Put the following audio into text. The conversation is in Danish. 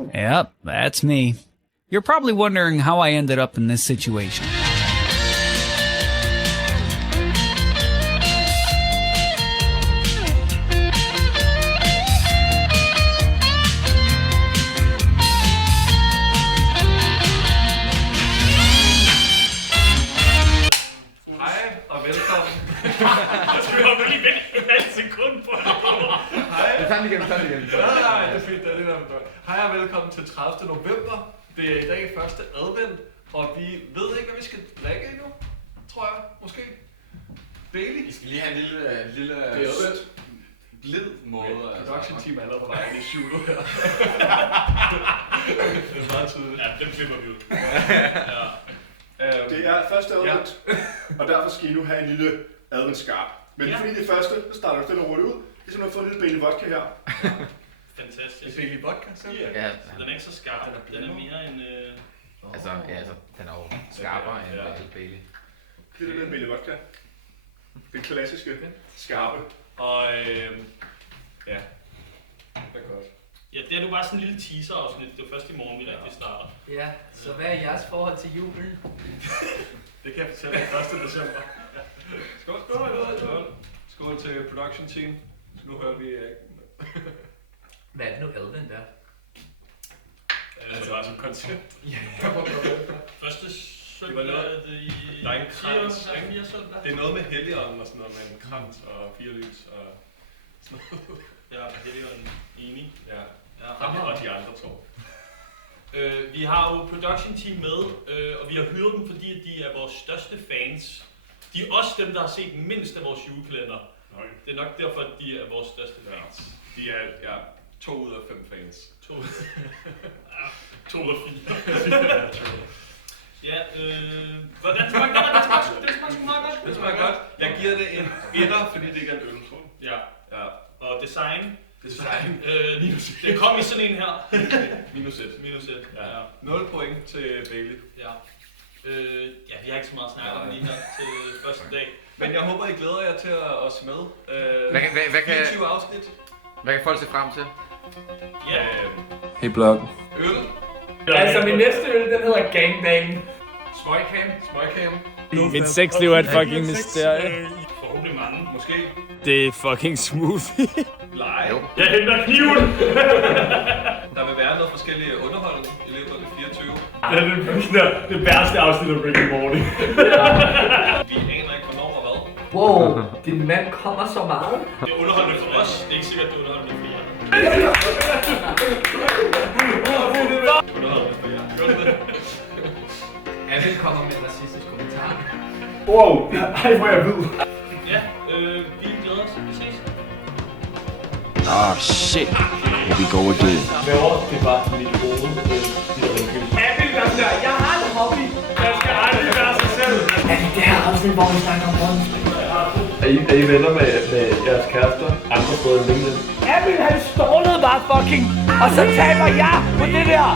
Yep, that's me. You're probably wondering how I ended up in this situation. Hej og velkommen. Jeg skulle jo lige vente en halv sekund på det. Hej. Vi tager den igen. Nej, det er fint, det er det der. Hej og velkommen til 30. november. Det er i dag første advent, og vi ved ikke, hvad vi skal drikke endnu, tror jeg, måske. Bailey? Vi skal lige have en lille Det er advent. glid måde. Production team er allerede på vej ind i shootet her. Det er meget tydeligt. Ja, det klipper vi ud. Ja. Det er første advent, og derfor skal I nu have en lille adventsskarp. Men fordi det er første, så starter det stille og roligt ud. Det er simpelthen fået en lille Bailey vodka her. Fantastisk. Bailey vodka selv? Ja, Den er ikke så skarp. Den er mere en... altså, den er jo skarpere end Bailey. Det er den Bailey vodka. Den klassiske, skarpe. Og ja, det er godt. Ja, det er nu bare sådan en lille teaser-afsnit. Det er først i morgen, vi rigtig starter. Ja, så hvad er jeres forhold til julen? Det kan jeg fortælle den 1. december. Skål, skål, skål. Skål til production team. Nu hører vi... Hvad er det nu advent er? Altså bare som koncept. Første Det var søndag noget- er det i... Der er en krans, ikke? 4 søndag. Det er noget med Helligånden og sådan noget med en krans og 4 lys og sådan noget. Ja, det er jo en enig. Ja. Ja, Og de andre to. vi har jo production team med, og vi har hyret dem, fordi de er vores største fans. De er også dem, der har set mindst af vores julekalender. Det er nok derfor, at de er vores største fans. De er 2 ud af 5 fans. 2 ud af 4. Ja, hvordan smager det? Det smager sgu meget godt. Det smager godt. Jeg giver det en etter, fordi det ikke er en øl. Ja, Ja. og design. Design. Det kom i sådan en her. Minus 1. Minus 1. Ja. 0 point til Bailey. Ja. Ja, vi har ikke så meget at snakke om lige her til første dag. Men jeg håber, I glæder jer til at se med. Hvad kan 24 afsnit. folk se frem til? Ja. Hey blog. Øl. Altså min næste øl, den hedder Gangbang. Smøgcam. Mit sexliv er et fucking mysterie. Forhåbentlig mange. Måske. Det er fucking smooth. Live. Jo. Jeg henter kniven! Der vil være noget forskellige underholdning i løbet af de 24. Det er det værste afsnit af Rick and Morty. Vi aner ikke, hvornår og hvad. Wow, din mand kommer så meget. Det er underholdende for os. Det er ikke sikkert, det er underholdende for jer. Underholdning for jer. Gør det? Abel kommer med en racistisk kommentar. Wow, ej hvor jeg ved. Ja, vi glæder os. Vi ses. Ah, shit. Here we go again. Det var mit hoved. Abel, jeg har en hobby. Jeg skal aldrig være sig selv. Er det her afsnit, hvor vi snakker om Monster? Er I venner med jeres kærester? Andre steder end LinkedIn? Abel, han stålede bare fucking, og så taber jeg på det der.